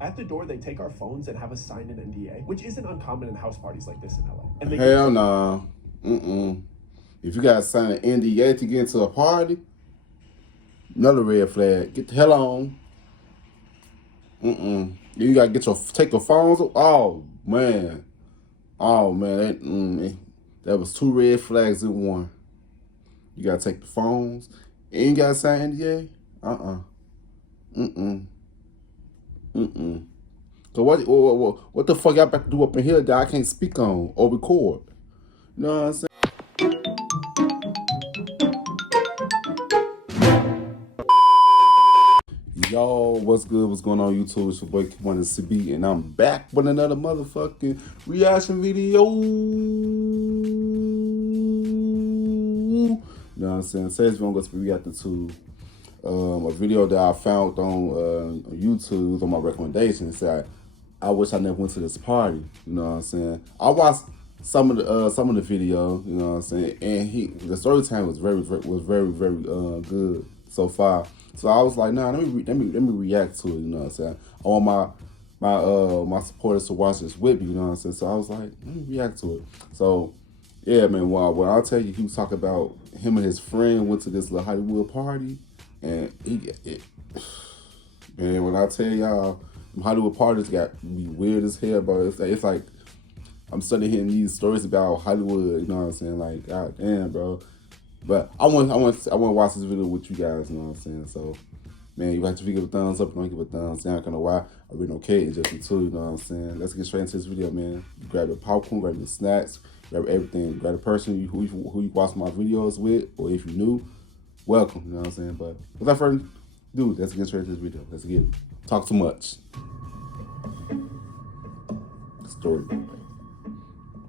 At the door, they take our phones and have us sign an NDA, which isn't uncommon in house parties like this in LA. And they Hell no. If you got to sign an NDA to get into a party, another red flag. Get the hell on. You got to take the phones. Oh man. That was 2 red flags in one. You got to take the phones. And you got to sign NDA? So what the fuck y'all about to do up in here that I can't speak on or record? You know what I'm saying? Yo, what's good? What's going on, YouTube? It's your boy Kewonis CB, and I'm back with another motherfucking reaction video. You know what I'm saying? Today's we're going to be reacting to a video that I found on YouTube on my recommendation. It said, I wish I never went to this party. You know what I'm saying? I watched some of the video. You know what I'm saying? And the story time was very good so far. So I was like, nah, let me react to it. You know what I'm saying? I want my supporters to watch this with me. You know what I'm saying? So I was like, let me react to it. So yeah, man. When I'll tell you, he was talking about him and his friend went to this little Hollywood party, and man, when I tell y'all, Hollywood parties got be weird as hell, bro. It's like I'm starting hearing these stories about Hollywood. You know what I'm saying? Like, god damn, bro. But I want to watch this video with you guys. You know what I'm saying? So, man, you have to give a thumbs up. Don't give a thumbs down. Kind of why I really don't care. Just you too. You know what I'm saying? Let's get straight into this video, man. You grab your popcorn, grab your snacks, grab everything. Grab the person who you watch my videos with, or if you're new, welcome. You know what I'm saying? But without further ado, let's get straight into this video. Let's get it. Talk too much. Story.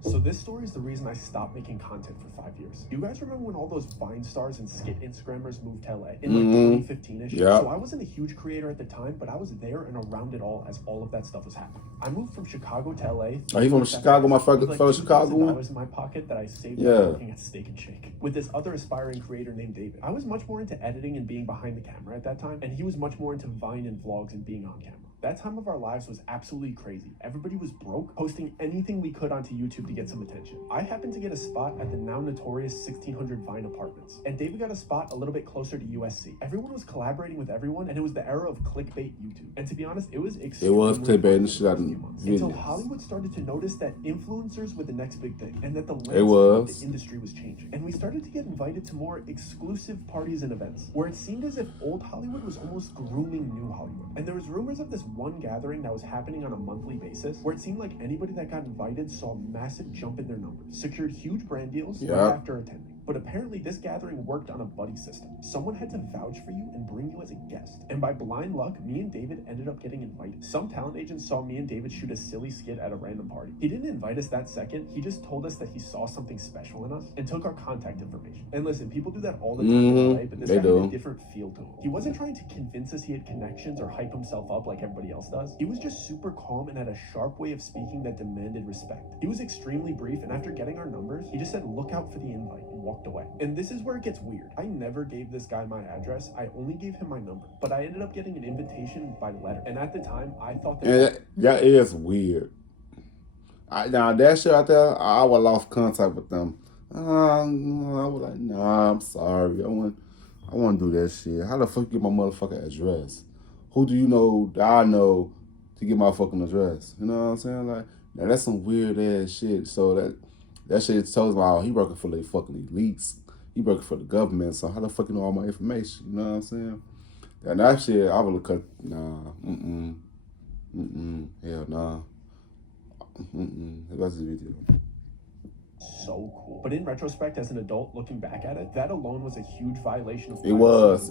So this story is the reason I stopped making content for 5 years. You guys remember when all those Vine stars and skit Instagrammers moved to LA in like 2015-ish? Yeah. So I wasn't a huge creator at the time, but I was there and around it all as all of that stuff was happening. I moved from Chicago to LA. Are you from Chicago, my fellow Chicago one? $2,000 in my pocket that I saved working at Steak and Shake with this other aspiring creator named David. I was much more into editing and being behind the camera at that time, and he was much more into Vine and vlogs and being on camera. That time of our lives was absolutely crazy. Everybody was broke, posting anything we could onto YouTube to get some attention. I happened to get a spot at the now notorious 1600 Vine Apartments, and David got a spot a little bit closer to USC. Everyone was collaborating with everyone, and it was the era of clickbait YouTube. And to be honest, it was clickbait and shit out until Hollywood started to notice that influencers were the next big thing, and that the landscape of the industry was changing. And we started to get invited to more exclusive parties and events, where it seemed as if old Hollywood was almost grooming new Hollywood. And there was rumors of this one gathering that was happening on a monthly basis, where it seemed like anybody that got invited saw a massive jump in their numbers, secured huge brand deals right after attending. But apparently this gathering worked on a buddy system. Someone had to vouch for you and bring you as a guest. And by blind luck, me and David ended up getting invited. Some talent agents saw me and David shoot a silly skit at a random party. He didn't invite us that second. He just told us that he saw something special in us and took our contact information. And listen, people do that all the time in LA, but this guy had a different feel to him. He wasn't trying to convince us he had connections or hype himself up like everybody else does. He was just super calm and had a sharp way of speaking that demanded respect. He was extremely brief, and after getting our numbers, he just said, "Look out for the invite," and walked away. And this is where it gets weird. I never gave this guy my address. I only gave him my number. But I ended up getting an invitation by letter. And at the time, I thought that is weird. Now that shit out there, I would have lost contact with them. I was like, nah, I'm sorry. I want to do that shit. How the fuck you get my motherfucking address? Who do you know that I know to get my fucking address? You know what I'm saying? Like, now that's some weird ass shit. So that shit tells me, oh, he working for the fucking elites. He working for the government. So how the fuck you know all my information? You know what I'm saying? And that shit, I would have cut. Nah, hell nah. That's the video. So cool. But in retrospect, as an adult looking back at it, that alone was a huge violation of It was.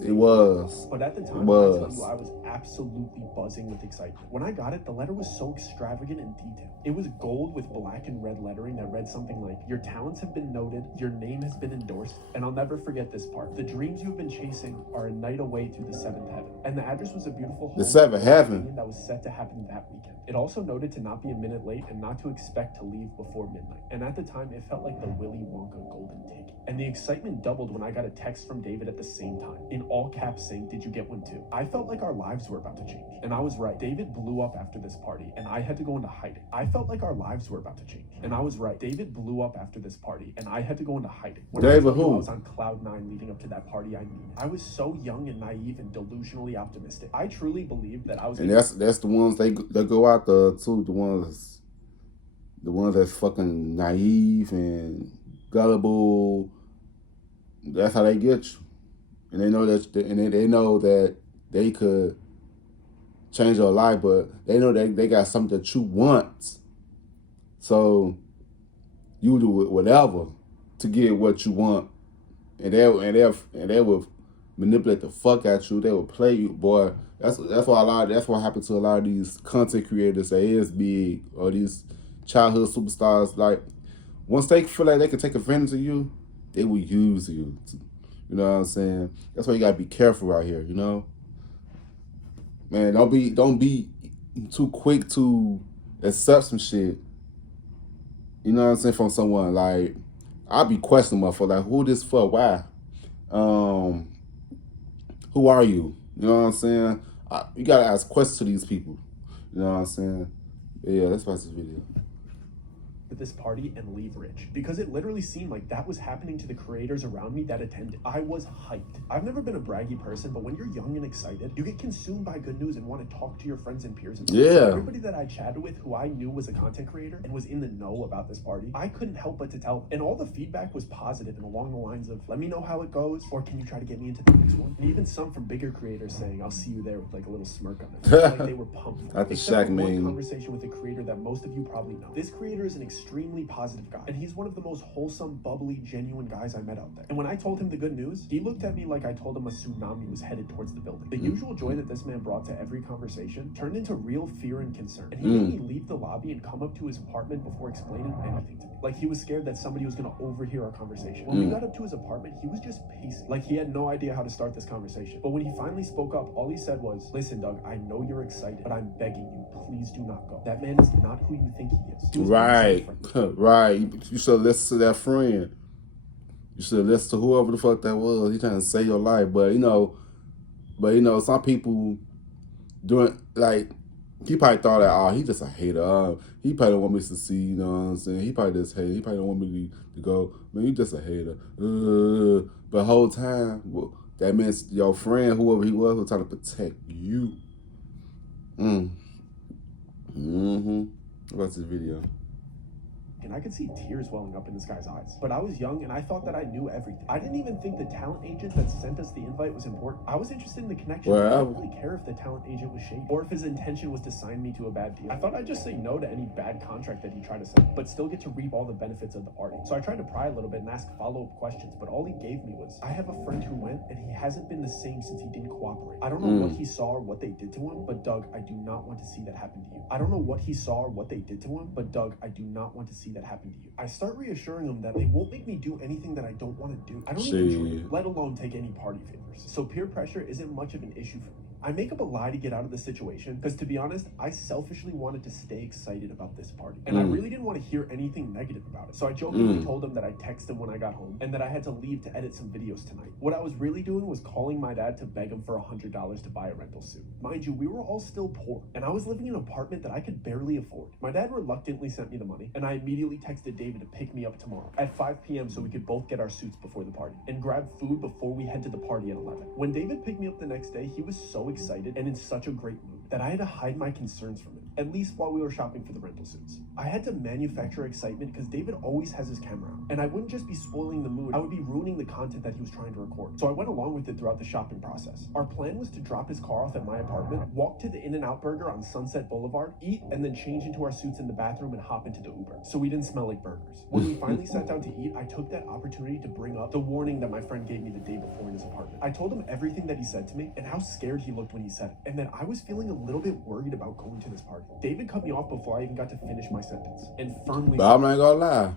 But at the time, I tell you, I was absolutely buzzing with excitement. When I got it, the letter was so extravagant and detailed. It was gold with black and red lettering that read something like, "Your talents have been noted, your name has been endorsed, and I'll never forget this part. The dreams you've been chasing are a night away to the seventh heaven." And the address was a beautiful home. The seventh heaven? That was set to happen that weekend. It also noted to not be a minute late and not to expect to leave before midnight. And at the time, it felt like the Willy Wonka golden ticket. And the excitement doubled when I got a text from David at the same time, in all caps saying, "Did you get one too?" I felt like our lives were about to change. And I was right. David blew up after this party, and I had to go into hiding. I felt like our lives were about to change. And I was right. David blew up after this party, and I had to go into hiding. When David I tell you who? I was on cloud 9 leading up to that party, I mean it. I was so young and naive and delusionally optimistic. I truly believed that I was. And that's the ones they go out there too. The ones that's fucking naive and gullible. That's how they get you, and they know that, and they know that they could change your life, but they know that they got something that you want. So you do whatever to get what you want, and they will manipulate the fuck out you. They will play you, boy. That's what happened to a lot of these content creators that is big, or these childhood superstars. Like, once they feel like they can take advantage of you, they will use you. You know what I'm saying? That's why you gotta be careful out here. You know, man. Don't be too quick to accept some shit. You know what I'm saying, from someone. Like, I'll be questioning for like, who this for? Why? Who are you? You know what I'm saying? You gotta ask questions to these people. You know what I'm saying? But yeah, let's watch this video. At this party and leave rich, because it literally seemed like that was happening to the creators around me that attended. I was hyped. I've never been a braggy person, but when you're young and excited, you get consumed by good news and want to talk to your friends and peers. So everybody that I chatted with who I knew was a content creator and was in the know about this party, I couldn't help but to tell them. And all the feedback was positive and along the lines of, "Let me know how it goes," or "Can you try to get me into the next one?" And even some from bigger creators saying, "I'll see you there," with like a little smirk on their face. Like they were pumped. That's the Except Shaq for one meme. conversation with a creator that most of you probably know. This creator is an extremely positive guy, and he's one of the most wholesome, bubbly, genuine guys I met out there. And when I told him the good news, he looked at me like I told him a tsunami was headed towards the building. The usual joy that this man brought to every conversation turned into real fear and concern. And he made me leave the lobby and come up to his apartment before explaining anything to me. Like he was scared that somebody was going to overhear our conversation. When we got up to his apartment, he was just pacing. Like he had no idea how to start this conversation. But when he finally spoke up, all he said was, "Listen, Doug, I know you're excited, but I'm begging you, please do not go. That man is not who you think he is." He was Right. Right. You should listen to that friend. You should listen to whoever the fuck that was. He trying to save your life. But you know, some people doing, like, he probably thought that, oh, he just a hater. He probably don't want me to succeed, you know what I'm saying? He probably just hate. He probably don't want me to go, man, you just a hater. But the whole time, well, that means your friend, whoever he was trying to protect you. Watch this video. And I could see tears welling up in this guy's eyes. But I was young and I thought that I knew everything. I didn't even think the talent agent that sent us the invite was important. I was interested in the connection. I didn't really care if the talent agent was shady or if his intention was to sign me to a bad deal. I thought I'd just say no to any bad contract that he tried to sign, but still get to reap all the benefits of the party. So I tried to pry a little bit and ask follow-up questions, but all he gave me was, "I have a friend who went and he hasn't been the same since he didn't cooperate. I don't know what he saw or what they did to him, but Doug, I do not want to see that happen to you. I don't know what he saw or what they did to him, but Doug, I do not want to see that happen to you." I start reassuring them that they won't make me do anything that I don't want to do. I don't even drink, let alone take any party favors. So peer pressure isn't much of an issue for me. I make up a lie to get out of the situation because, to be honest, I selfishly wanted to stay excited about this party. And I really didn't want to hear anything negative about it. So I jokingly told him that I'd text him when I got home and that I had to leave to edit some videos tonight. What I was really doing was calling my dad to beg him for $100 to buy a rental suit. Mind you, we were all still poor, and I was living in an apartment that I could barely afford. My dad reluctantly sent me the money, and I immediately texted David to pick me up tomorrow at 5 p.m. so we could both get our suits before the party and grab food before we head to the party at 11. When David picked me up the next day, he was so excited and in such a great mood that I had to hide my concerns from him, at least while we were shopping for the rental suits. I had to manufacture excitement because David always has his camera out, and I wouldn't just be spoiling the mood, I would be ruining the content that he was trying to record. So I went along with it throughout the shopping process. Our plan was to drop his car off at my apartment, walk to the In-N-Out Burger on Sunset Boulevard, eat, and then change into our suits in the bathroom and hop into the Uber, so we didn't smell like burgers. When we finally sat down to eat, I took that opportunity to bring up the warning that my friend gave me the day before in his apartment. I told him everything that he said to me and how scared he looked when he said it, and that I was feeling a little bit worried about going to this party. David cut me off before I even got to finish my sentence and firmly But I'm not gonna lie.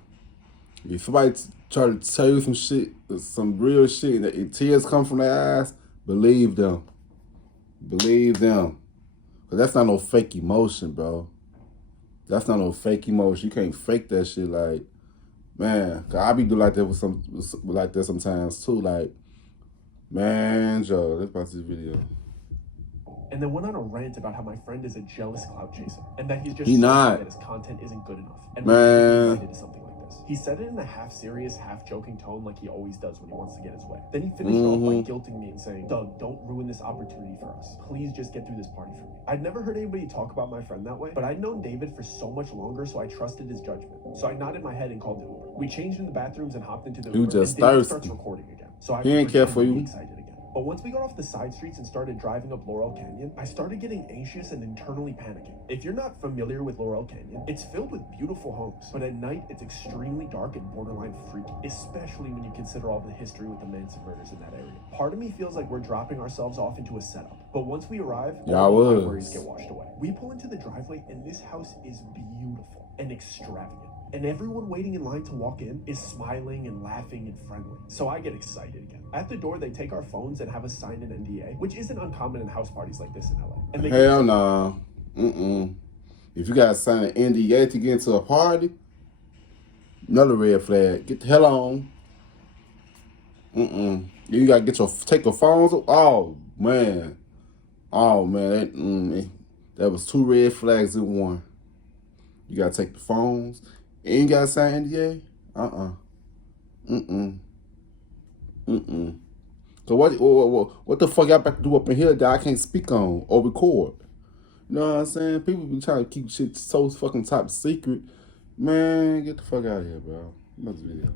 If somebody try to tell you some shit, some real shit, and tears come from their eyes, believe them. Believe them. Because that's not no fake emotion, bro. That's not no fake emotion. You can't fake that shit. Like, Man, 'cause I be do like that like that sometimes too. Like, man, Joe, let's watch this video. And then went on a rant about how my friend is a jealous clout chaser and that he's just He salty not. that his content isn't good enough and Man. invited to something like this. He said it in a half serious, half joking tone like he always does when he wants to get his way. Then he finished off by guilting me and saying, "Doug, don't ruin this opportunity for us. Please just get through this party for me." I'd never heard anybody talk about my friend that way, but I'd known David for so much longer, so I trusted his judgment. So I nodded my head and called the Uber. We changed in the bathrooms and hopped into the Uber, just and David thirsty. starts recording again. So I He ain't care for you. excited again. But once we got off the side streets and started driving up Laurel Canyon, I started getting anxious and internally panicking. If you're not familiar with Laurel Canyon, it's filled with beautiful homes, but at night it's extremely dark and borderline freaky, especially when you consider all the history with the Manson murders in that area. Part of me feels like we're dropping ourselves off into a setup, but once we arrive, all of my worries get washed away. We pull into the driveway and this house is beautiful and extravagant. And everyone waiting in line to walk in is smiling and laughing and friendly. So I get excited again. At the door, they take our phones and have us sign an NDA, which isn't uncommon in house parties like this in LA. And they Hell no. If you gotta sign an NDA to get into a party, another red flag. Get the hell on. You gotta take your phones. Oh man. That was 2 red flags in one. You gotta take the phones. And you gotta sign NDA? So what the fuck y'all about to do up in here that I can't speak on or record? You know what I'm saying? People be trying to keep shit so fucking top secret. Man, get the fuck out of here, bro. What's the video?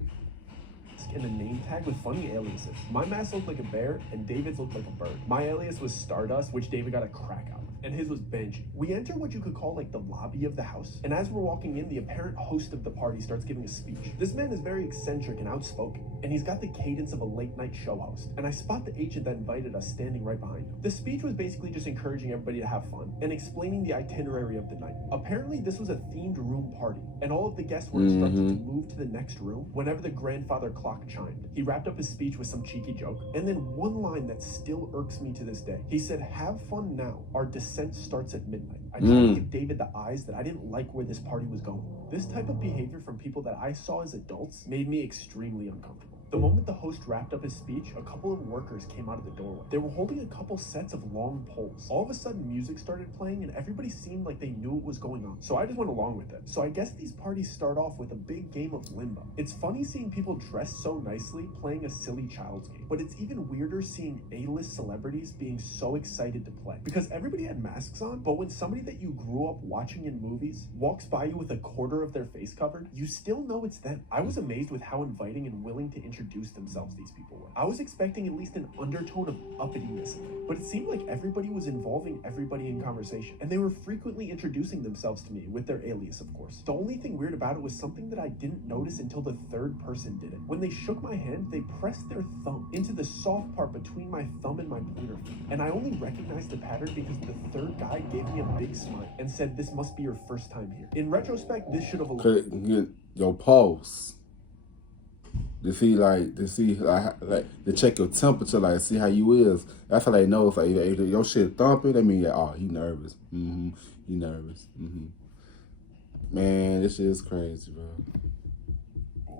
And a name tag with funny aliases. My mask looked like a bear, and David's looked like a bird. My alias was Stardust, which David got a crack out of, and his was Benji. We enter what you could call like the lobby of the house, and as we're walking in, the apparent host of the party starts giving a speech. This man is very eccentric and outspoken, and he's got the cadence of a late-night show host, and I spot the agent that invited us standing right behind him. The speech was basically just encouraging everybody to have fun, and explaining the itinerary of the night. Apparently, this was a themed room party, and all of the guests were instructed to move to the next room whenever the grandfather clock chimed. He wrapped up his speech with some cheeky joke, and then one line that still irks me to this day. He said, "Have fun now. Our descent starts at midnight." I tried to give David the eyes that I didn't like where this party was going. This type of behavior from people that I saw as adults made me extremely uncomfortable. The moment the host wrapped up his speech, a couple of workers came out of the doorway. They were holding a couple sets of long poles. All of a sudden, music started playing, and everybody seemed like they knew what was going on. So I just went along with it. So I guess these parties start off with a big game of limbo. It's funny seeing people dressed so nicely playing a silly child's game, but it's even weirder seeing A-list celebrities being so excited to play. Because everybody had masks on, but when somebody that you grew up watching in movies walks by you with a quarter of their face covered, you still know it's them. I was amazed with how inviting and willing to introduce themselves these people were. I was expecting at least an undertone of uppityness in it, but it seemed like everybody was involving everybody in conversation, and they were frequently introducing themselves to me with their alias, of course. The only thing weird about it was something that I didn't notice until the third person did it. When they shook my hand, they pressed their thumb into the soft part between my thumb and my pointer finger, and I only recognized the pattern because the third guy gave me a big smile and said, "This must be your first time here." In retrospect, this should have your pulse. To check your temperature, like see how you is. That's how they know if your shit thumping. That mean he nervous. He nervous. Man, this shit is crazy, bro.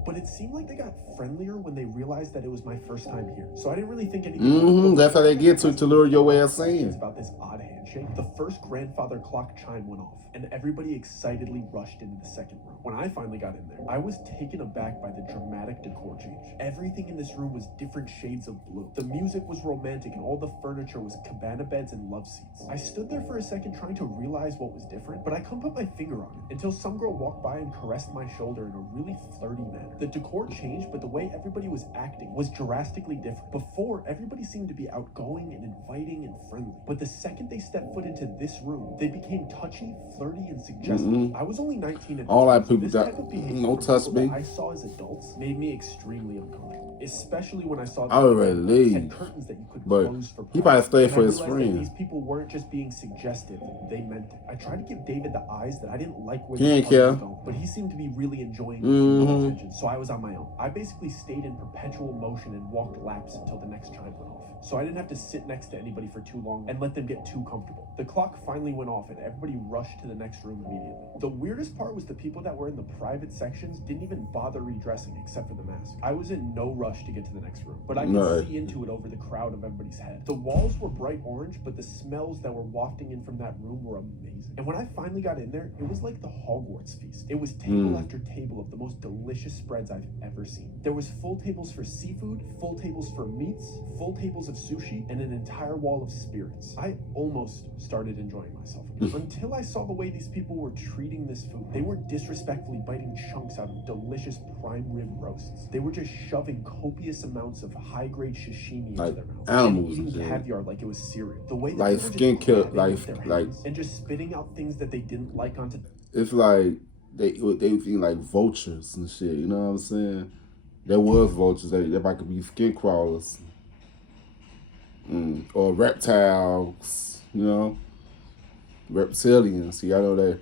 But it seemed like they got friendlier when they realized that it was my first time here. So I didn't really think anything. That's how they get to lure your ass in. About this odd handshake, the first grandfather clock chime went off, and everybody excitedly rushed into the second room. When I finally got in there, I was taken aback by the dramatic decor change. Everything in this room was different shades of blue. The music was romantic, and all the furniture was cabana beds and love seats. I stood there for a second trying to realize what was different, but I couldn't put my finger on it until some girl walked by and caressed my shoulder in a really flirty manner. The decor changed, but the way everybody was acting was drastically different. Before, everybody seemed to be outgoing and inviting and friendly, but the second they stepped foot into this room, they became touchy, flirty, and suggestive. I was only 19 and all that people this that type of behavior no touch me. I saw as adults made me extremely uncomfortable. especially when I saw that I would rather had leave. curtains that you could But close for he probably stayed and for I his realized that friend. these people weren't just being suggestive, they meant it. I tried to give David the eyes that I didn't like where He this ain't party was care. going, but he seemed to be really enjoying the female attention, so I was on my own. I basically stayed in perpetual motion and walked laps until the next chime went off, so I didn't have to sit next to anybody for too long and let them get too comfortable. The clock finally went off and everybody rushed to the next room immediately. The weirdest part was the people that were in the private sections didn't even bother redressing except for the mask. I was in no rush to get to the next room, but I could see into it over the crowd of everybody's head. The walls were bright orange, but the smells that were wafting in from that room were amazing. And when I finally got in there, it was like the Hogwarts feast. It was table after table of the most delicious spreads I've ever seen. There was full tables for seafood, full tables for meats, full tables of sushi, and an entire wall of spirits. I almost started enjoying myself until I saw the way these people were treating this food. They were disrespectfully biting chunks out of delicious prime rib roasts. They were just shoving copious amounts of high-grade sashimi into their mouths and eating caviar like it was cereal. The way that like they were skin just kill, grabbing with their hands and just spitting out things that they didn't like onto. It's like they eating like vultures and shit. You know what I'm saying? There was vultures. They might could be skin crawlers, or reptiles. You know, reptilians. See, I know that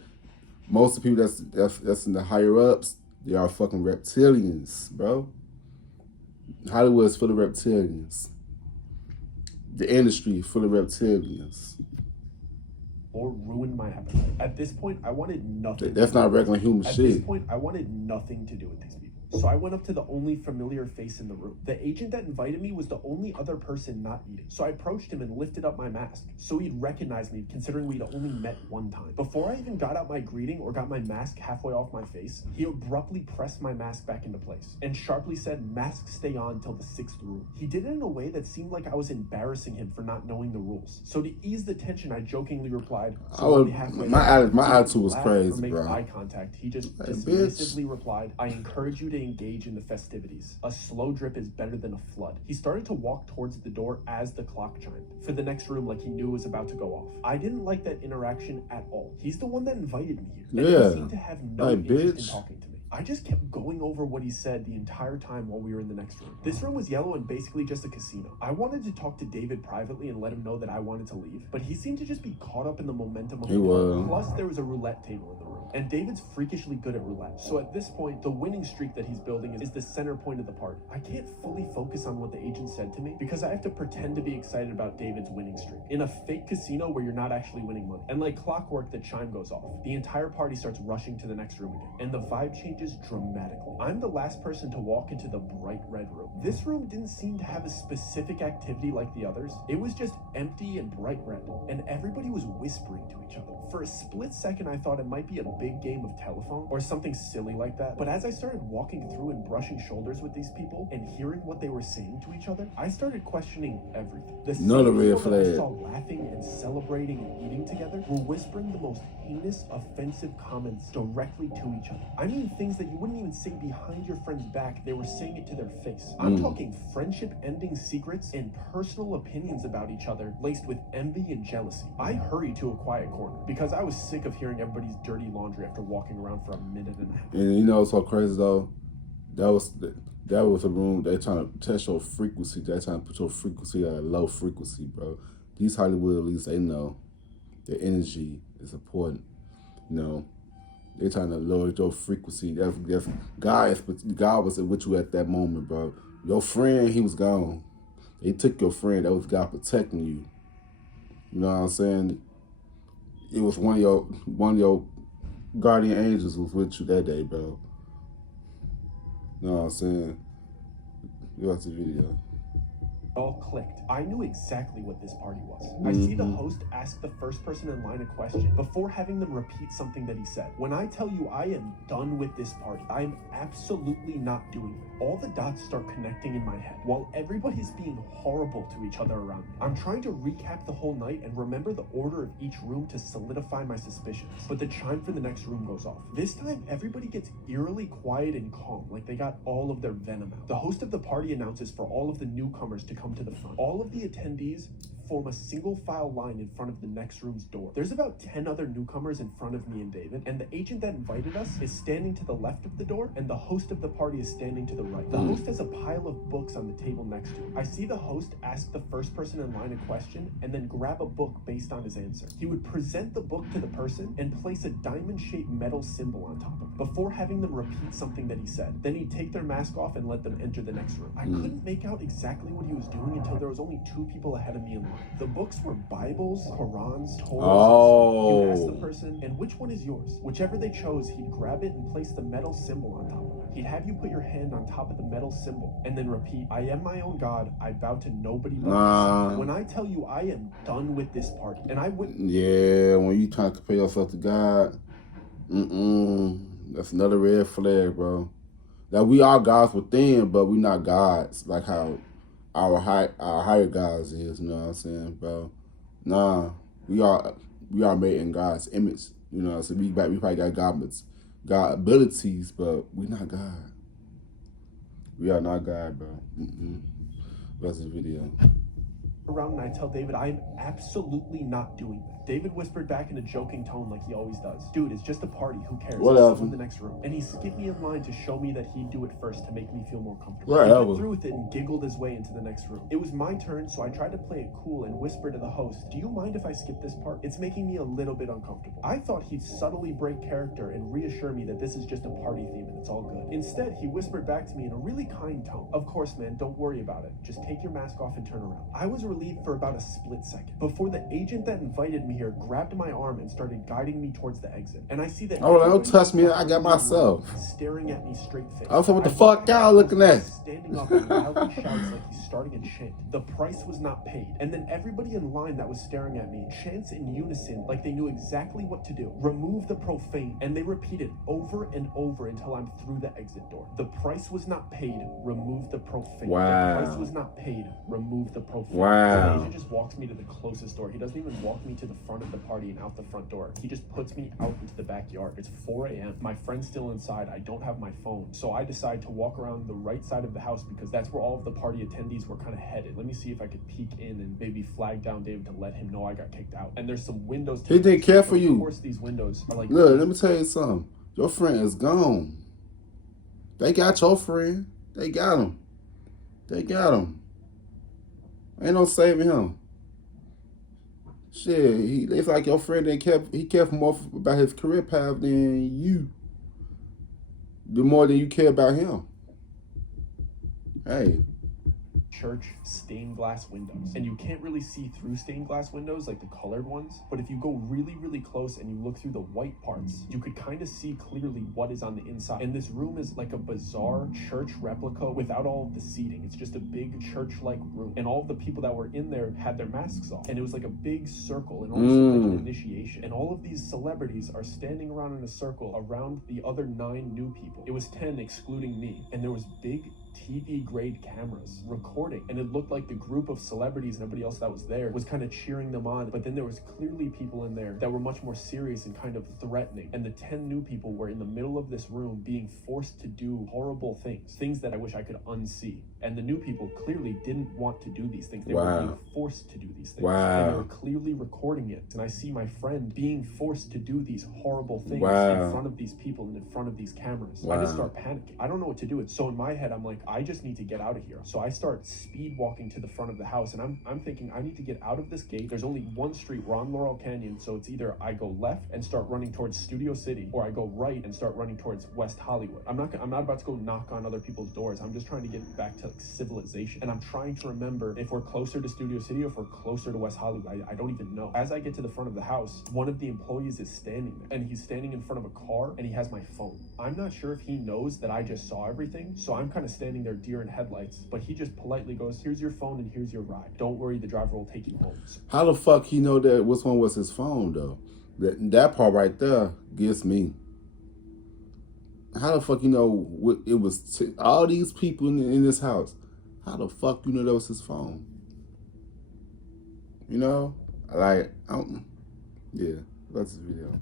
most of the people that's in the higher ups, they are fucking reptilians, bro. Hollywood's full of reptilians. The industry full of reptilians. Or ruined my appetite. At this point, I wanted nothing. That's not regular human shit. At this point, I wanted nothing to do with these people. So I went up to the only familiar face in the room. The agent that invited me was the only other person not eating. So I approached him and lifted up my mask, so he'd recognize me considering we'd only met one time. Before I even got out my greeting or got my mask halfway off my face, he abruptly pressed my mask back into place and sharply said, "Mask stay on till the 6th room." He did it in a way that seemed like I was embarrassing him for not knowing the rules. So to ease the tension, I jokingly replied, my attitude was crazy, make bro. eye contact. He just Hey, dismissively replied, "I encourage you to engage in the festivities. A slow drip is better than a flood." He started to walk towards the door as the clock chimed for the next room, like he knew it was about to go off. I didn't like that interaction at all. He's the one that invited me here, and he seemed to have no interest in talking to me. I just kept going over what he said the entire time while we were in the next room. This room was yellow and basically just a casino. I wanted to talk to David privately and let him know that I wanted to leave, but he seemed to just be caught up in the momentum of the game. Plus, there was a roulette table in the room, and David's freakishly good at roulette. So at this point, the winning streak that he's building is the center point of the party. I can't fully focus on what the agent said to me because I have to pretend to be excited about David's winning streak in a fake casino where you're not actually winning money. And like clockwork, the chime goes off. The entire party starts rushing to the next room again, and the vibe changes dramatically. I'm the last person to walk into the bright red room. This room didn't seem to have a specific activity like the others. It was just empty and bright red, and everybody was whispering to each other. For a split second, I thought it might be a big game of telephone or something silly like that, but as I started walking through and brushing shoulders with these people and hearing what they were saying to each other, I started questioning everything. The same people that I saw laughing and celebrating and eating together were whispering the most heinous, offensive comments directly to each other. I mean things that you wouldn't even say behind your friend's back, they were saying it to their face. I'm talking friendship-ending secrets and personal opinions about each other laced with envy and jealousy. I hurried to a quiet corner because I was sick of hearing everybody's dirty laundry after walking around for a minute and a half. And you know what's so crazy though? That was a room they trying to test your frequency. They trying to put your frequency at a low frequency, bro. These Hollywood elites, they know their energy is important. You know, they trying to lower your frequency. That's God was with you at that moment, bro. Your friend, he was gone. They took your friend. That was God protecting you. You know what I'm saying? It was one of your guardian angels was with you that day, bro. You know what I'm saying? You watch the video. All clicked. I knew exactly what this party was. I see the host ask the first person in line a question before having them repeat something that he said. When I tell you I am done with this party, I am absolutely not doing it. All the dots start connecting in my head while everybody's being horrible to each other around me. I'm trying to recap the whole night and remember the order of each room to solidify my suspicions, but the chime for the next room goes off. This time, everybody gets eerily quiet and calm, like they got all of their venom out. The host of the party announces for all of the newcomers to come to the front. All of the attendees form a single file line in front of the next room's door. There's about 10 other newcomers in front of me and David, and the agent that invited us is standing to the left of the door, and the host of the party is standing to the right. The host has a pile of books on the table next to him. I see the host ask the first person in line a question and then grab a book based on his answer. He would present the book to the person and place a diamond-shaped metal symbol on top of it before having them repeat something that he said. Then he'd take their mask off and let them enter the next room. I couldn't make out exactly what he was doing until there was only 2 people ahead of me in line. The books were Bibles, Qurans, Torahs. You'd ask the person, and which one is yours? Whichever they chose, he'd grab it and place the metal symbol on top of it. He'd have you put your hand on top of the metal symbol and then repeat, I am my own God, I bow to nobody but myself. When I tell you I am done with this party, and I would... Yeah, when you trying to compare yourself to God, that's another red flag, bro. That we are gods within, but we not gods, like how our higher gods is, you know what I'm saying, bro? Nah, we are made in God's image, you know what I'm saying? We probably got God abilities, but we not God. We are not God, bro. That's the video. Around and I tell David I am absolutely not doing that. David whispered back in a joking tone like he always does. Dude, it's just a party, who cares? Whatever. In the next room. And he skipped me in line to show me that he'd do it first to make me feel more comfortable. Whatever. He went through with it and giggled his way into the next room. It was my turn, so I tried to play it cool and whisper to the host, do you mind if I skip this part? It's making me a little bit uncomfortable. I thought he'd subtly break character and reassure me that this is just a party theme and it's all good. Instead, he whispered back to me in a really kind tone. Of course, man, don't worry about it. Just take your mask off and turn around. I was relieved for about a split second before the agent that invited me here grabbed my arm and started guiding me towards the exit. And I see that don't touch me, I got myself. Staring at me straight face. I was like, what the fuck y'all looking at? Standing up and loudly shouts like he's starting a chant. The price was not paid. And then everybody in line that was staring at me chants in unison like they knew exactly what to do. Remove the profane. And they repeat it over and over until I'm through the exit door. The price was not paid. Remove the profane. Wow. The price was not paid. Remove the profane. Wow. So the agent just walks me to the closest door. He doesn't even walk me to the front of the party and out the front door. He just puts me out into the backyard. It's 4 a.m. My friend's still inside. I don't have my phone. So I decide to walk around the right side of the house because that's where all of the party attendees were kind of headed. Let me see if I could peek in and maybe flag down David to let him know I got kicked out. And there's some windows. He didn't care for you. Of course, these windows are like... Look, let me tell you something. Your friend is gone. They got your friend. They got him. They got him. Ain't no saving him. Shit, it's like your friend he cared more about his career path than you. The more than you care about him. Hey. Church stained glass windows, and you can't really see through stained glass windows like the colored ones, but if you go really close and you look through the white parts, you could kind of see clearly what is on the inside. And this room is like a bizarre church replica without all of the seating. It's just a big church-like room, and all of the people that were in there had their masks off, and it was like a big circle and almost like an initiation, and all of these celebrities are standing around in a circle around the other 9 new people. It was 10 excluding me, and there was big TV grade cameras recording, and it looked like the group of celebrities and everybody else that was there was kind of cheering them on, but then there was clearly people in there that were much more serious and kind of threatening, and the 10 new people were in the middle of this room being forced to do horrible things that I wish I could unsee, and the new people clearly didn't want to do these things. They were being forced to do these things, and they were clearly recording it, and I see my friend being forced to do these horrible things in front of these people and in front of these cameras. I just start panicking. I don't know what to do. So in my head, I'm like, I just need to get out of here. So I start speed walking to the front of the house, and I'm thinking I need to get out of this gate. There's only one street. We're on Laurel Canyon, so it's either I go left and start running towards Studio City, or I go right and start running towards West Hollywood. I'm not about to go knock on other people's doors. I'm just trying to get back to like civilization, and I'm trying to remember if we're closer to Studio City or if we're closer to West Hollywood. I don't even know. As I get to the front of the house, one of the employees is standing there, and he's standing in front of a car, and he has my phone. I'm not sure if he knows that I just saw everything, so I'm kind of standing there deer in headlights, but he just politely goes, here's your phone and here's your ride. Don't worry, the driver will take you home. How the fuck he know that which one was his phone, though? That part right there gets me. How the fuck you know what it was? All these people in this house. How the fuck you know that was his phone? You know? Like, yeah, that's the video.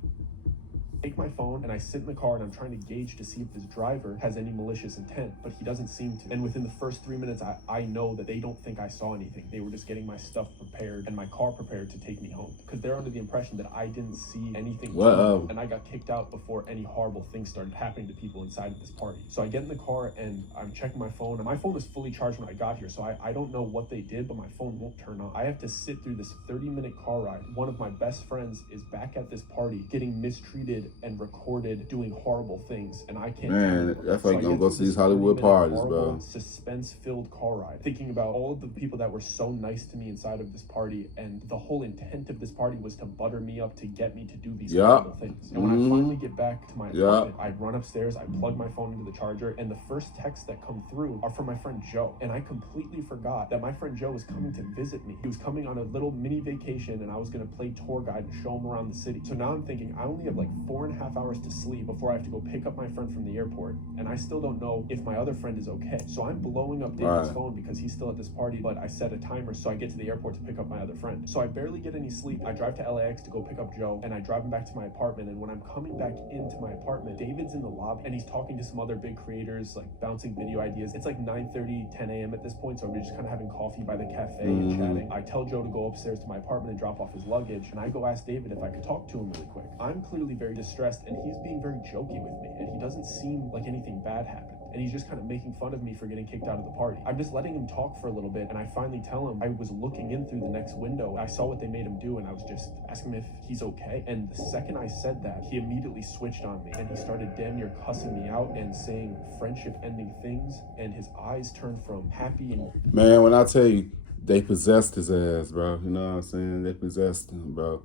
Take my phone and I sit in the car and I'm trying to gauge to see if this driver has any malicious intent, but he doesn't seem to. And within the first 3 minutes, I know that they don't think I saw anything. They were just getting my stuff prepared. prepared and my car prepared to take me home, because they're under the impression that I didn't see anything and I got kicked out before any horrible things started happening to people inside of this party. So I get in the car and I'm checking my phone, and my phone was fully charged when I got here, so I don't know what they did, but my phone won't turn on. I have to sit through this 30-minute car ride. One of my best friends is back at this party getting mistreated and recorded doing horrible things, and I can't. Man, that's why you gonna go to these Hollywood parties, bro. Suspense-filled car ride, thinking about all of the people that were so nice to me inside of this party, and the whole intent of this party was to butter me up to get me to do these horrible things. And when I finally get back to my apartment, I run upstairs, I plug my phone into the charger, and the first texts that come through are from my friend Joe. And I completely forgot that my friend Joe was coming to visit me. He was coming on a little mini vacation, and I was gonna play tour guide and show him around the city. So now I'm thinking I only have like 4.5 hours to sleep before I have to go pick up my friend from the airport, and I still don't know if my other friend is okay. So I'm blowing up David's phone because he's still at this party, but I set a timer so I get to the airport to pick up my other friend. So I barely get any sleep. I drive to LAX to go pick up Joe, and I drive him back to my apartment, and when I'm coming back into my apartment, David's in the lobby and he's talking to some other big creators, like bouncing video ideas. It's like 9:30, 10 a.m. at this point, so we're just kind of having coffee by the cafe and chatting. I tell Joe to go upstairs to my apartment and drop off his luggage, and I go ask David if I could talk to him really quick. I'm clearly very distressed, and he's being very jokey with me, and he doesn't seem like anything bad happened. And he's just kind of making fun of me for getting kicked out of the party. I'm just letting him talk for a little bit, and I finally tell him I was looking in through the next window. I saw what they made him do, and I was just asking him if he's okay. And the second I said that, he immediately switched on me, and he started damn near cussing me out and saying friendship-ending things, and his eyes turned from happy and... Man, when I tell you, they possessed his ass, bro. You know what I'm saying? They possessed him, bro.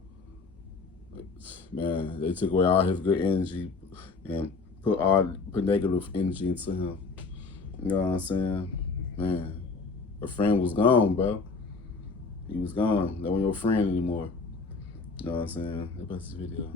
Man, they took away all his good energy and put negative energy into him. You know what I'm saying? Man, a friend was gone, bro. He was gone. That wasn't your friend anymore. You know what I'm saying? That's this video.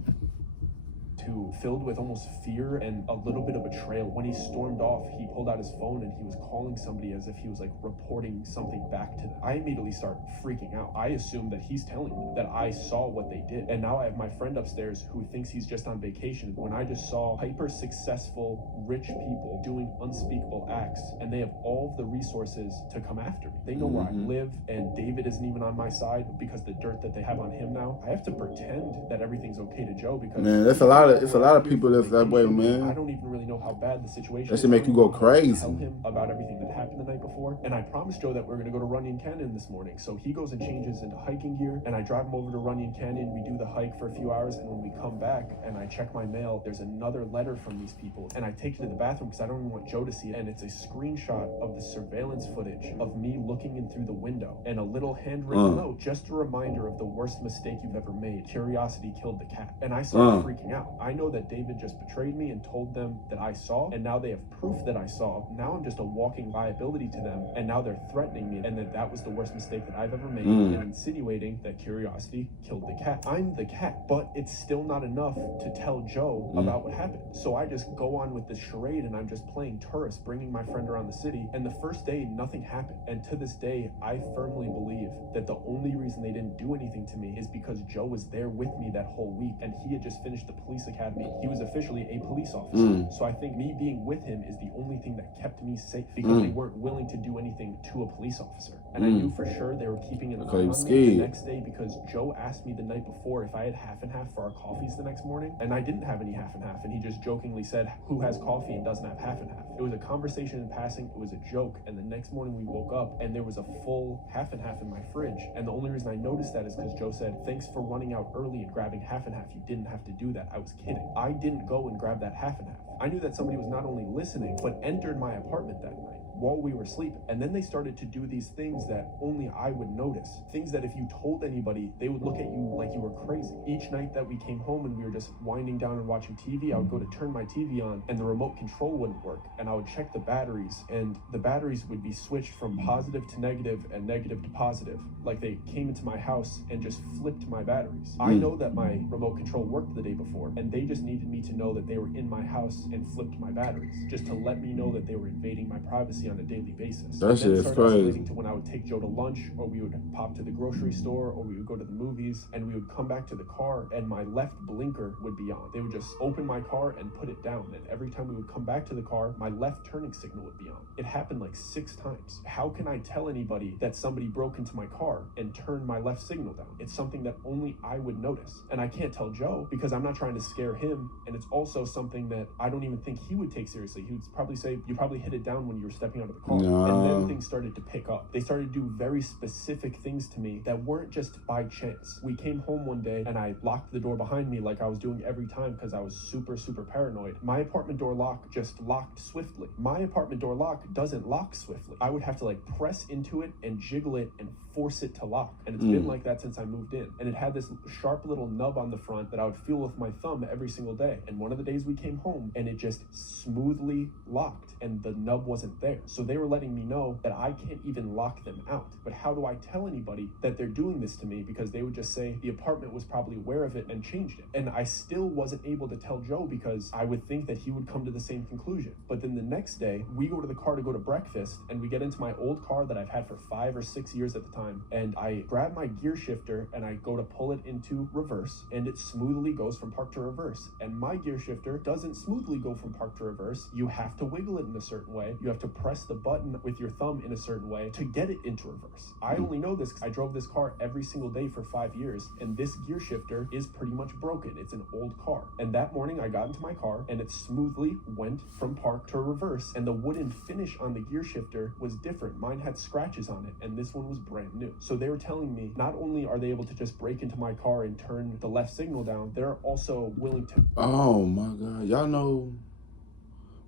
Filled with almost fear and a little bit of betrayal. When he stormed off, he pulled out his phone and he was calling somebody as if he was like reporting something back to them. I immediately start freaking out. I assume that he's telling me that I saw what they did. And now I have my friend upstairs who thinks he's just on vacation, when I just saw hyper successful, rich people doing unspeakable acts, and they have all of the resources to come after me. They know where I live, and David isn't even on my side because the dirt that they have on him now. I have to pretend that everything's okay to Joe because... Man, it's a lot of people that's that way, man. I don't even really know how bad the situation is. That should make you go crazy. Tell him about everything that happened the night before, and I promised Joe that we're gonna go to Runyon Canyon this morning. So he goes and changes into hiking gear, and I drive him over to Runyon Canyon. We do the hike for a few hours, and when we come back and I check my mail, there's another letter from these people, and I take it to the bathroom because I don't even want Joe to see it. And it's a screenshot of the surveillance footage of me looking in through the window, and a little handwritten note, just a reminder of the worst mistake you've ever made. Curiosity killed the cat. And I started freaking out. I know that David just betrayed me and told them that I saw, and now they have proof that I saw. Now I'm just a walking liability to them, and now they're threatening me, and that was the worst mistake that I've ever made, and insinuating that curiosity killed the cat. I'm the cat, but it's still not enough to tell Joe about what happened. So I just go on with this charade, and I'm just playing tourist, bringing my friend around the city, and the first day, nothing happened. And to this day, I firmly believe that the only reason they didn't do anything to me is because Joe was there with me that whole week, and he had just finished the police academy. He was officially a police officer. So I think me being with him is the only thing that kept me safe, because they weren't willing to do anything to a police officer. And I knew for sure they were keeping an eye on me the next day, because Joe asked me the night before if I had half and half for our coffees the next morning, and I didn't have any half and half, and he just jokingly said, who has coffee and doesn't have half and half? It was a conversation in passing, it was a joke, and the next morning we woke up and there was a full half and half in my fridge. And the only reason I noticed that is because Joe said, thanks for running out early and grabbing half and half, you didn't have to do that. I was kidding. I didn't go and grab that half and half. I knew that somebody was not only listening, but entered my apartment that night while we were sleeping. And then they started to do these things that only I would notice. Things that if you told anybody, they would look at you like you were crazy. Each night that we came home and we were just winding down and watching TV, I would go to turn my TV on and the remote control wouldn't work. And I would check the batteries, and the batteries would be switched from positive to negative and negative to positive. Like they came into my house and just flipped my batteries. I know that my remote control worked the day before, and they just needed me to know that they were in my house and flipped my batteries, just to let me know that they were invading my privacy. see on a daily basis. That shit is crazy. To when I would take Joe to lunch, or we would pop to the grocery store, or we would go to the movies, and we would come back to the car, and my left blinker would be on. They would just open my car and put it down, and every time we would come back to the car, my left turning signal would be on. It happened like 6 times. How can I tell anybody that somebody broke into my car and turned my left signal down? It's something that only I would notice. And I can't tell Joe because I'm not trying to scare him, and it's also something that I don't even think he would take seriously. He would probably say, you probably hit it down when you were stepping out of the car. And then things started to pick up. They started to do very specific things to me that weren't just by chance. We came home one day and I locked the door behind me like I was doing every time because I was super paranoid. My apartment door lock just locked swiftly. My apartment door lock doesn't lock swiftly. I would have to like press into it and jiggle it and force it to lock. And it's been like that since I moved in. And it had this sharp little nub on the front that I would feel with my thumb every single day. And one of the days we came home and it just smoothly locked and the nub wasn't there. So they were letting me know that I can't even lock them out. But how do I tell anybody that they're doing this to me? Because they would just say the apartment was probably aware of it and changed it. And I still wasn't able to tell Joe because I would think that he would come to the same conclusion. But then the next day, we go to the car to go to breakfast and we get into my old car that I've had for 5 or 6 years at the time. And I grab my gear shifter and I go to pull it into reverse and it smoothly goes from park to reverse. And my gear shifter doesn't smoothly go from park to reverse. You have to wiggle it in a certain way. You have to press the button with your thumb in a certain way to get it into reverse. I only know this because I drove this car every single day for 5 years, and this gear shifter is pretty much broken. It's an old car. And that morning I got into my car and it smoothly went from park to reverse, and the wooden finish on the gear shifter was different. Mine had scratches on it and this one was brand new. So they were telling me not only are they able to just break into my car and turn the left signal down, they're also willing to... Oh my God. Y'all know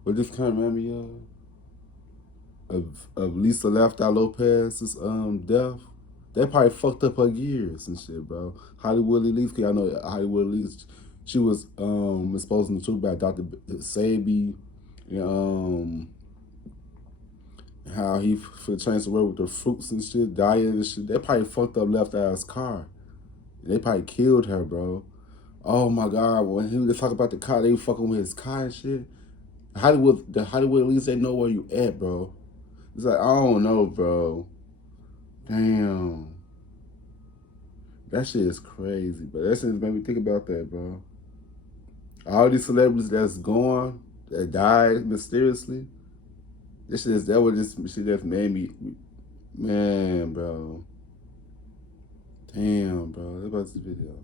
what this kind of remind me of Lisa Lafayette Lopez's death? They probably fucked up her gears and shit, bro. Hollywood Elise, cause I know Hollywood Elise, she was exposing the truth about Dr. Sebi and how he for the chance to work with the fruits and shit, diet and shit. They probably fucked up Lafayette's car. They probably killed her, bro. Oh my God, when he was talking about the car, they were fucking with his car and shit. The Hollywood Elise, they know where you at, bro. It's like, I don't know, bro. Damn. That shit is crazy, but that shit made me think about that, bro. All these celebrities that's gone, that died mysteriously, this shit just made me, man, bro. Damn, bro. What about this video?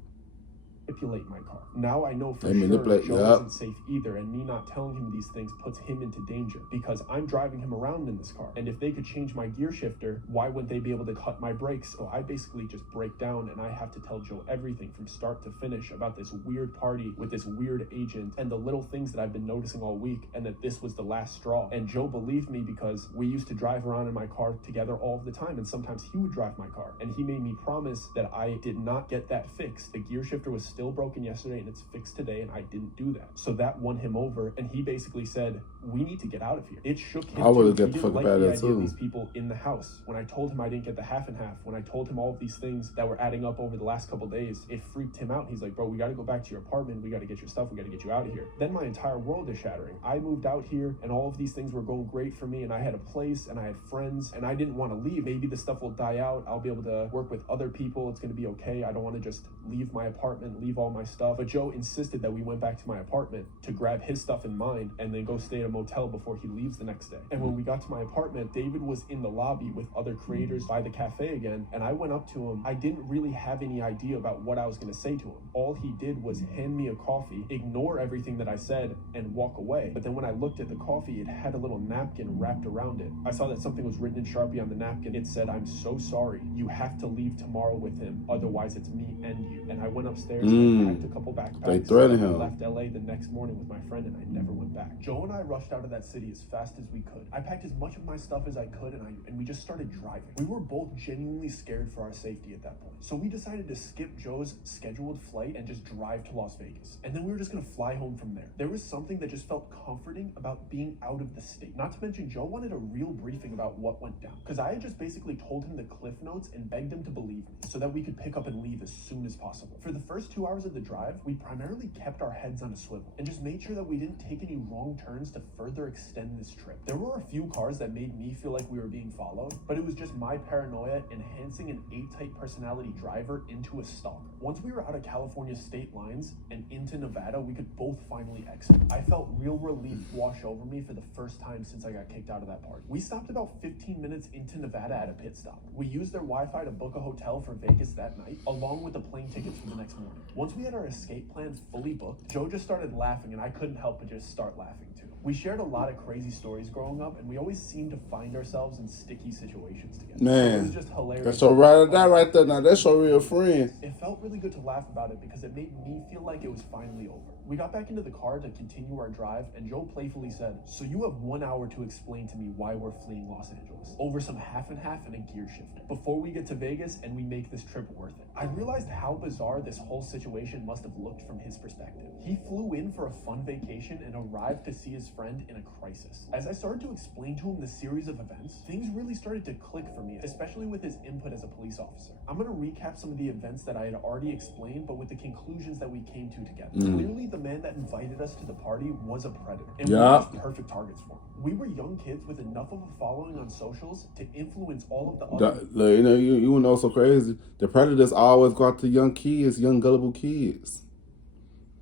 Manipulate my car. Now I know for sure Joe isn't safe either, and me not telling him these things puts him into danger because I'm driving him around in this car. And if they could change my gear shifter, why wouldn't they be able to cut my brakes? So I basically just break down and I have to tell Joe everything from start to finish about this weird party with this weird agent and the little things that I've been noticing all week, and that this was the last straw. And Joe believed me because we used to drive around in my car together all the time, and sometimes he would drive my car. And he made me promise that I did not get that fixed. The gear shifter was still broken yesterday and it's fixed today, and I didn't do that. So that won him over, and he basically said, we need to get out of here. It shook him. I would have get the fuck out of there too. These people in the house. When I told him I didn't get the half and half, when I told him all of these things that were adding up over the last couple days, it freaked him out. He's like, bro, we got to go back to your apartment. We got to get your stuff. We got to get you out of here. Then my entire world is shattering. I moved out here and all of these things were going great for me, and I had a place and I had friends and I didn't want to leave. Maybe the stuff will die out. I'll be able to work with other people. It's going to be okay. I don't want to just leave my apartment, leave all my stuff. But Joe insisted that we went back to my apartment to grab his stuff and mine and then go stay at a motel before he leaves the next day. And when we got to my apartment, David was in the lobby with other creators by the cafe again, and I went up to him. I didn't really have any idea about what I was going to say to him. All he did was hand me a coffee, ignore everything that I said, and walk away. But then when I looked at the coffee, it had a little napkin wrapped around it. I saw that something was written in Sharpie on the napkin. It said, I'm so sorry. You have to leave tomorrow with him, otherwise it's me and you. And I went upstairs and I packed a couple backpacks. They threatened him. I left LA the next morning with my friend and I never went back. Joe and I rushed out of that city as fast as we could. I packed as much of my stuff as I could and we just started driving. We were both genuinely scared for our safety at that point. So we decided to skip Joe's scheduled flight and just drive to Las Vegas. And then we were just gonna fly home from there. There was something that just felt comforting about being out of the state. Not to mention Joe wanted a real briefing about what went down, because I had just basically told him the cliff notes and begged him to believe me so that we could pick up and leave as soon as possible. For the first 2 hours of the drive, we primarily kept our heads on a swivel and just made sure that we didn't take any making wrong turns to further extend this trip. There were a few cars that made me feel like we were being followed, but it was just my paranoia enhancing an A-type personality driver into a stalker. Once we were out of California state lines and into Nevada, we could both finally exit. I felt real relief wash over me for the first time since I got kicked out of that party. We stopped about 15 minutes into Nevada at a pit stop. We used their Wi-Fi to book a hotel for Vegas that night, along with the plane tickets for the next morning. Once we had our escape plan fully booked, Joe just started laughing, and I couldn't help but just start laughing too. We shared a lot of crazy stories growing up, and we always seemed to find ourselves in sticky situations together. Man, it was just hilarious. That's your ride or die right there. Now that's your real friend. It felt really good to laugh about it because it made me feel like it was finally over. We got back into the car to continue our drive, and Joe playfully said, "So you have 1 hour to explain to me why we're fleeing Los Angeles over some half and half and a gear shift before we get to Vegas and we make this trip worth it." I realized how bizarre this whole situation must have looked from his perspective. He flew in for a fun vacation and arrived to see his friend in a crisis. As I started to explain to him the series of events, things really started to click for me, especially with his input as a police officer. I'm going to recap some of the events that I had already explained, but with the conclusions that we came to together. Clearly, the man that invited us to the party was a predator, and we were just perfect targets for him. We were young kids with enough of a following on socials to influence all of the other... You know so crazy. The predators always go after young kids, young gullible kids.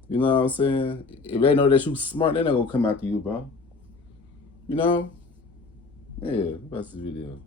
You know what I'm saying? If they know that you smart, they're not gonna come after you, bro. You know? Yeah, that's the video.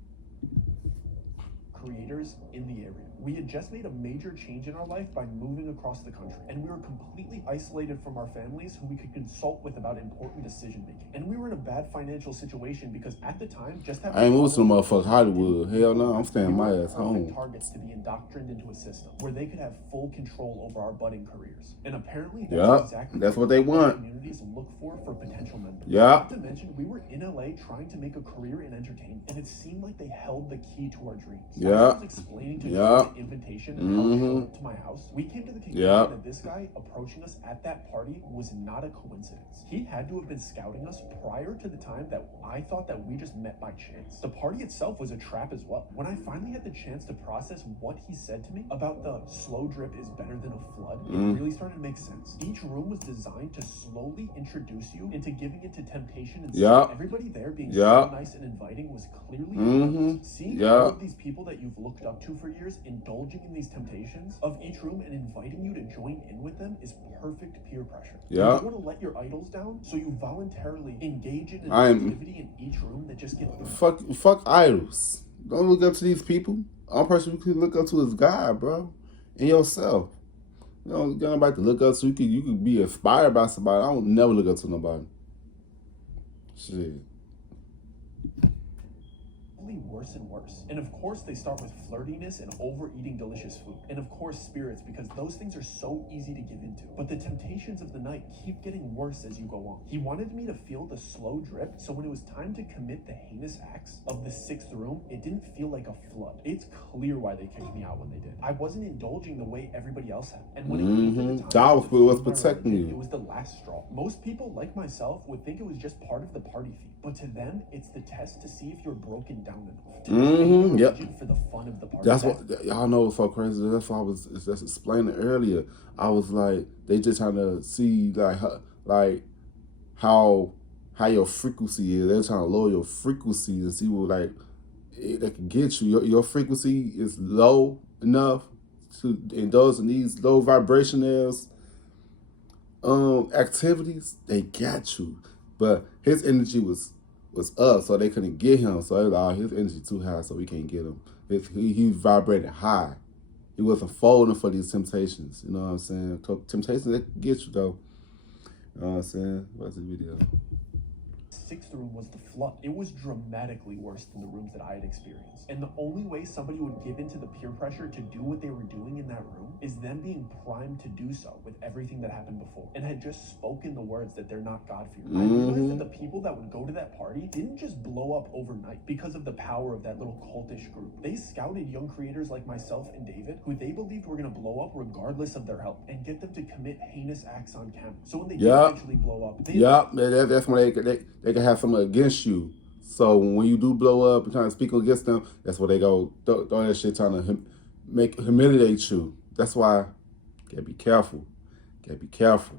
Creators in the area. We had just made a major change in our life by moving across the country, and we were completely isolated from our families who we could consult with about important decision making. And we were in a bad financial situation because at the time, just having... I ain't moving to no motherfucking Hollywood. Hell no, I'm staying my ass home. Targets to be indoctrined into a system where they could have full control over our budding careers. And apparently that's what they want. Communities look for potential members. Yeah. Not to mention, we were in LA trying to make a career in entertainment, and it seemed like they held the key to our dreams. Yeah. I was explaining to Joe the invitation and how he showed up to my house. We came to the conclusion that this guy approaching us at that party was not a coincidence. He had to have been scouting us prior to the time that I thought that we just met by chance. The party itself was a trap as well. When I finally had the chance to process what he said to me about the slow drip is better than a flood, it really started to make sense. Each room was designed to slowly introduce you into giving into temptation, and everybody there being so nice and inviting was clearly seeing all of these people that you've looked up to for years indulging in these temptations of each room and inviting you to join in with them is perfect peer pressure. You don't want to let your idols down, so you voluntarily engage in an activity in each room that just gets fuck idols. Don't look up to these people. All person you can look up to is God, bro, and yourself. You don't got nobody to look up to. You could be inspired by somebody. I don't never look up to nobody. Shit. Worse and worse. And of course they start with flirtiness and overeating delicious food. And of course spirits, because those things are so easy to give into. But the temptations of the night keep getting worse as you go on. He wanted me to feel the slow drip, so when it was time to commit the heinous acts of the 6th room, it didn't feel like a flood. It's clear why they kicked me out when they did. I wasn't indulging the way everybody else had. And when it came to the time was protecting you. It was the last straw. Most people, like myself, would think it was just part of the party fee. But to them, it's the test to see if you're broken down enough. For the fun of the party. That's what y'all know. It's so crazy. That's why I was just explaining earlier. I was like, they just trying to see like how your frequency is. They're trying to lower your frequency and see what they can get you. Your frequency is low enough to indulge in these low vibrationals activities. They got you, but his energy was up, so they couldn't get him. So his energy too high, so we can't get him. He vibrated high. He wasn't folding for these temptations. You know what I'm saying? Temptations that can get you though. You know what I'm saying? What's the video? 6th room was the flood. It was dramatically worse than the rooms that I had experienced. And the only way somebody would give into the peer pressure to do what they were doing in that room is them being primed to do so with everything that happened before and had just spoken the words that they're not God-fearing. I realized that the people that would go to that party didn't just blow up overnight because of the power of that little cultish group. They scouted young creators like myself and David, who they believed were going to blow up regardless of their help, and get them to commit heinous acts on camera. So when they did eventually blow up, that's when they can have something against you. So when you do blow up and trying to speak against them, that's where they go throw that shit trying to humiliate you. That's why you gotta be careful. Gotta be careful.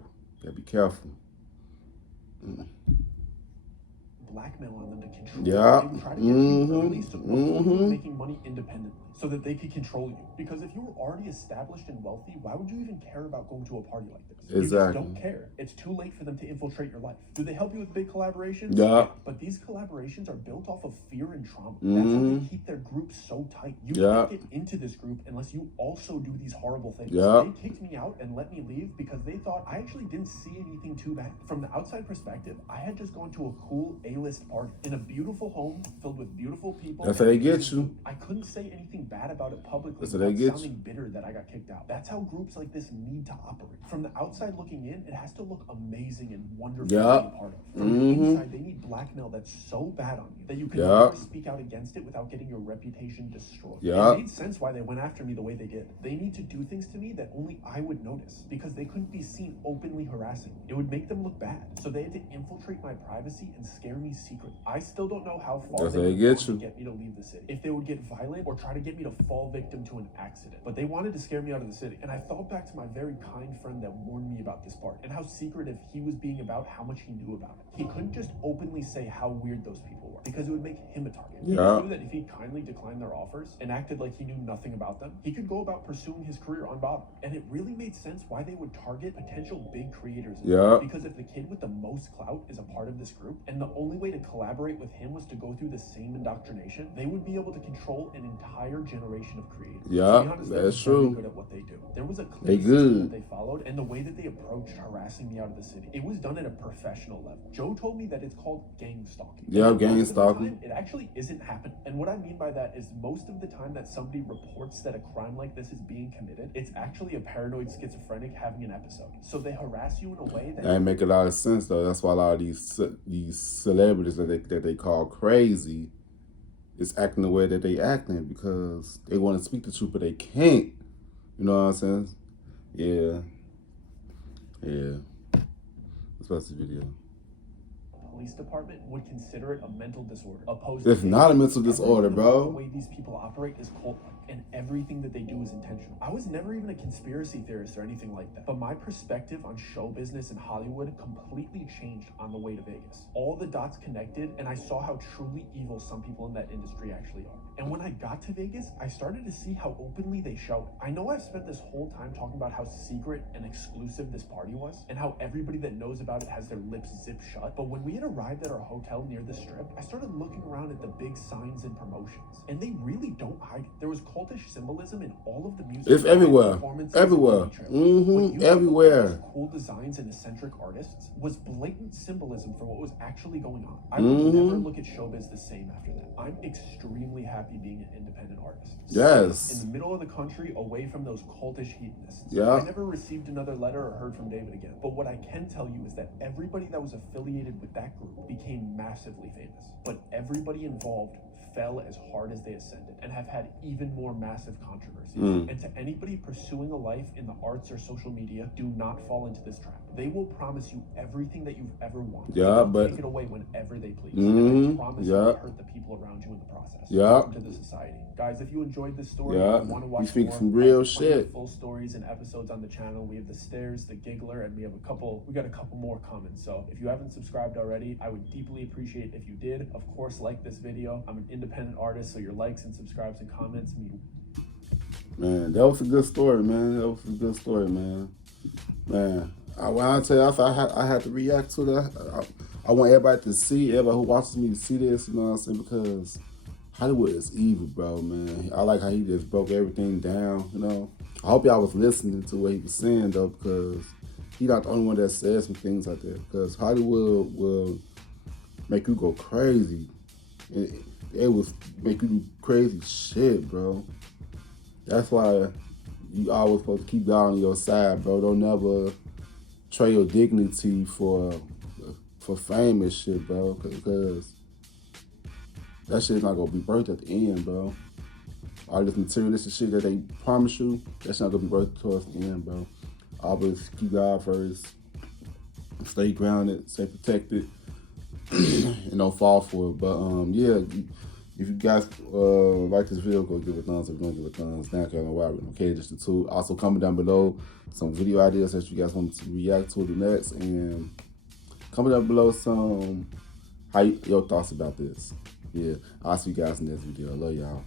blackmail on them to control Yeah. you. They would try to get you early so before you were making money independently, so that they could control you. Because if you were already established and wealthy, why would you even care about going to a party like this? You just Exactly. don't care. It's too late for them to infiltrate your life. Do they help you with big collaborations? Yeah. But these collaborations are built off of fear and trauma. That's how they keep their group so tight. You can't get into this group unless you also do these horrible things. They kicked me out and let me leave because they thought I actually didn't see anything too bad. From the outside perspective, I had just gone to a cool A-list party in a beautiful home filled with beautiful people. That's how they get you. I couldn't say anything bad about it publicly without sounding bitter that I got kicked out. That's how groups like this need to operate. From the outside looking in, it has to look amazing and wonderful to be a part of. From the inside, they need blackmail that's so bad on you that you can never speak out against it without getting your reputation destroyed. It made sense why they went after me the way they did. They need to do things to me that only I would notice because they couldn't be seen openly harassing me. It would make them look bad. So they had to infiltrate my privacy and scare me secretly. I still don't know how far they would want to get me to leave the city. If they would get violent or try to get me to fall victim to an accident. But they wanted to scare me out of the city. And I thought back to my very kind friend that warned me about this part and how secretive he was being about how much he knew about it. He couldn't just openly say how weird those people were because it would make him a target. He knew that if he kindly declined their offers and acted like he knew nothing about them, he could go about pursuing his career unbothered. And it really made sense why they would target potential big creators. Because if the kid with the most clout is a part of this group and the only way to collaborate with him was to go through the same indoctrination, they would be able to control an entire generation of creators. To be honest, that's true. Good at what they do. There was a clear system that they followed, and the way that they approached harassing me out of the city, it was done at a professional level. Joe told me that it's called gang stalking. Gang stalking. It actually isn't happening. And what I mean by that is most of the time that somebody reports that a crime like this is being committed, it's actually a paranoid schizophrenic having an episode. So they harass you in a way that make a lot of sense though. That's why a lot of these celebrities that they call crazy is acting the way that they acting because they want to speak the truth but they can't. You know what I'm saying? Yeah. Let's watch the video. Police department would consider it a mental disorder. It's not a mental disorder, bro. The way these people operate is cult-like, and everything that they do is intentional. I was never even a conspiracy theorist or anything like that, but my perspective on show business in Hollywood completely changed on the way to Vegas. All the dots connected, and I saw how truly evil some people in that industry actually are. And when I got to Vegas, I started to see how openly they show it. I know I've spent this whole time talking about how secret and exclusive this party was, and how everybody that knows about it has their lips zipped shut, but when we had arrived at our hotel near the strip, I started looking around at the big signs and promotions, and they really don't hide it. There was cultish symbolism in all of the music. It's everywhere. Everywhere. Everywhere. Cool designs and eccentric artists was blatant symbolism for what was actually going on. I would never look at showbiz the same after that. I'm extremely happy being an independent artist. Yes. In the middle of the country, away from those cultish hedonists. Yeah. I never received another letter or heard from David again. But what I can tell you is that everybody that was affiliated with that group became massively famous. But everybody involved fell as hard as they ascended and have had even more massive controversies. And to anybody pursuing a life in the arts or social media, do not fall into this trap. They will promise you everything that you've ever wanted. But take it away whenever they please. And I promise you will hurt the people around you in the process. Welcome to the society. Guys, if you enjoyed this story and want to watch more, some real shit. Full stories and episodes on the channel. We have the Stairs, the Giggler, and we got a couple more coming. So if you haven't subscribed already, I would deeply appreciate if you did. Of course, like this video. I'm an independent artist, so your likes and subscribes and comments mean. Man, that was a good story, man. Man, when I tell you, I had to react to that. I want everybody to see, everybody who watches me to see this, you know what I'm saying? Because Hollywood is evil, bro, man. I like how he just broke everything down, you know? I hope y'all was listening to what he was saying, though, because he's not the only one that says some things like that. Because Hollywood will make you go crazy. It will make you do crazy shit, bro. That's why you always supposed to keep God on your side, bro. Don't never trade your dignity for fame and shit, bro. Because that shit's not gonna be birthed at the end, bro. All this materialistic shit that they promise you, that's not gonna be birthed towards the end, bro. Always keep God first. Stay grounded, stay protected, and don't fall for it. But yeah. If you guys like this video, go give it a thumbs up. If you don't give it a thumbs down, I don't know why. Okay, just the two. Also, comment down below some video ideas that you guys want to react to the next, and Comment down below your thoughts about this. Yeah, I'll see you guys in the next video. I love y'all.